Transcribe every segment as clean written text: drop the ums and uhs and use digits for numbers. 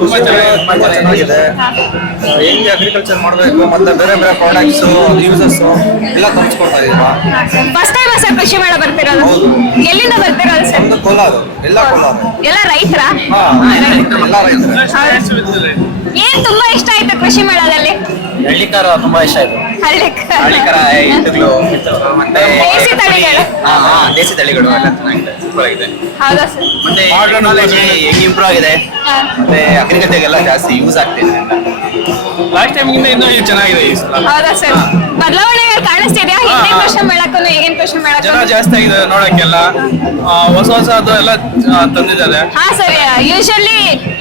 ತುಂಬಾ ಚೆನ್ನಾಗಿದೆ. ಹೆಂಗೆ ಅಗ್ರಿಕಲ್ಚರ್ ಮಾಡಬೇಕು ಮತ್ತೆ ಬೇರೆ ಬೇರೆ ಪ್ರಾಡಕ್ಟ್ಸ್ ಯೂಸಸ್ ಎಲ್ಲ ತೋರಿಸ್ಕೊಡ್ತಾ ಇದೀರಾ. ಫಸ್ಟ್ ಟೈಮ್ ಸರ್ ಕೃಷಿ ಮೇಳ ಬರ್ತಿರೋದು? ಎಲ್ಲಿಂದ ಬರ್ತಿರೋದು ಸರ್? ನಮ್ದು ಕೋಲಾರ, ಎಲ್ಲ ಕೋಲಾರ. ಎಲ್ಲ ರೈತರ? ಎಲ್ಲ ರೈತರು. ಏನ್ ತುಂಬಾ ಇಷ್ಟ ಆಯ್ತು ಕೃಷಿ ಮೇಳದಲ್ಲಿ? ಹಳ್ಳಿಕಾರ ತುಂಬಾ ಇಷ್ಟ ಆಯ್ತು. ಹಳ್ಳಿಕಾರ ಎತ್ತುಗಳು ಮತ್ತೆ ದೇಸಿ ತಳಿಗಳು. ದೇಸಿ ತಳಿಗಳು ಎಲ್ಲ ಚೆನ್ನಾಗಿದೆ, ಸೂಪರ್ ಆಗಿದೆ. ಹೌದಾ ಸರ್? ಮತ್ತೆ ಟೆಕ್ನಾಲಜಿ ಹೆಂಗ್ ಇಂಪ್ರೂವ್ ಆಗಿದೆ, ಮತ್ತೆ ಅಗ್ರಿಕಲ್ಚರ್ಗೆಲ್ಲ ಜಾಸ್ತಿ ಯೂಸ್ ಆಗ್ತಿದೆ ಅಂತ. ಲಾಸ್ಟ್ ಟೈಮ್ ಇನ್ನೂ ಚೆನ್ನಾಗಿದೆ ಈ ಸಲ. ಹೌದಾ ಸರ್? ಬದಲಾವಣೆಗಳು ಕಾಣಿಸ್ತಿದ್ಯಾ ಹಿಂದಿನ ಕೃಷಿ ಮೇಳಕ್ಕೂ ಈಗಿನ ಕೃಷಿ ಜನ ಮೇಳಕ್ಕೂ? ಜಾಸ್ತಿ ಆಗಿದೆ ನೋಡಕ್ಕೆಲ್ಲ, ಹೊಸದು ಎಲ್ಲ ತಂದಿದ್ದಾರೆ. ಹಾ ಸರ್, ಯೂಶಲಿ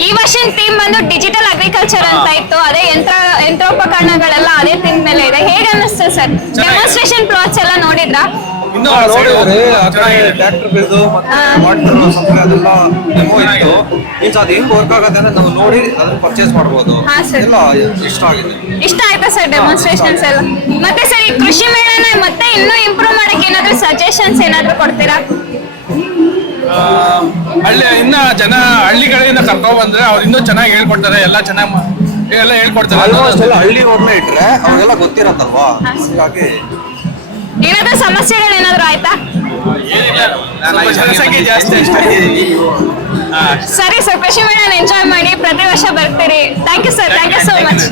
ಈ ವರ್ಷದ ಥೀಮ್ ಬಂದು ಡಿಜಿಟಲ್ ಅಗ್ರಿಕಲ್ಚರ್ ಅಂತ ಇತ್ತು. ಅದೇ ಯಂತ್ರೋಪಕರಣಗಳೆಲ್ಲ ಅದೇ ಥೀಮ್ ಮೇಲೆ ಇದೆ. ಹೇಗೆ ಅನ್ನಿಸ್ತು ಸರ್? ಡೆಮಾನ್ಸ್ಟ್ರೇಷನ್ ಪ್ಲಾಟ್ಸ್ ಎಲ್ಲ ನೋಡಿದ್ರಾ? ಇನ್ನೂ ನೋಡಿದ್ರೆ ಟ್ರ್ಯಾಕ್ಟರ್ ಬಿದ್ದು ಮತ್ತೆ ವಾಟರ್ ಸಪ್ಲೈ ಅದೆಲ್ಲ ಡೆಮೋ ಇತ್ತು. ಮೀನ್ಸ್ ಅದು ಹೆಂಗ್ ವರ್ಕ್ ಆಗುತ್ತೆ ಅಂತ ನಾವು ನೋಡಿ ಅದನ್ನ ಪರ್ಚೇಸ್ ಮಾಡಬಹುದು. ಹಾ ಸರ್. ಎಲ್ಲ ಇಷ್ಟ ಆಗಿದೆ. ಇಷ್ಟ ಆಯ್ತಾ ಸರ್ ಡೆಮಾನ್ಸ್ಟ್ರೇಷನ್ಸ್ ಎಲ್ಲ? ಮತ್ತೆ ಸರ್ ಈ ಕೃಷಿ ಮೇಳನ ಮತ್ತೆ ಇನ್ನೂ ಇಂಪ್ರೂವ್ ಮಾಡಕ್ಕೆ ಏನಾದ್ರು ಸಜೆಷನ್ಸ್ ಏನಾದ್ರು ಕೊಡ್ತೀರಾ? ಇನ್ನ ಜನ ಹಳ್ಳಿಗಳಿಂದ ಕರ್ಕೊಂಡ್ ಬಂದ್ರೆ ಅವ್ರು ಇನ್ನೂ ಚೆನ್ನಾಗಿ ಹೇಳ್ಕೊಡ್ತಾರೆ, ಎಲ್ಲ ಚೆನ್ನಾಗಿ ಎಲ್ಲ ಹೇಳ್ಕೊಡ್ತಾರೆ. ಆಲ್ಮೋಸ್ಟ್ ಎಲ್ಲ ಹಳ್ಳಿ ಅವ್ರನ್ನ ಇಟ್ರೆ ಅವ್ರಿಗೆಲ್ಲ ಗೊತ್ತಿರತ್ತಲ್ವಾ, ಹಾಗಾಗಿ ಏನಾದ್ರು ಸಮಸ್ಯೆಗಳು ಏನಾದ್ರು ಆಯ್ತಾ? ಏನಿಲ್ಲ, ಸ್ವಲ್ಪ ಜನಸಂಖ್ಯೆ ಜಾಸ್ತಿ ಅಷ್ಟೇ. ಸರಿ ಸರ್, ಕೃಷಿ ಮೇಳನ ಎಂಜಾಯ್ ಮಾಡಿ, ಪ್ರತಿ ವರ್ಷ ಬರ್ತೀರಿ. Thank you sir, thank you so much.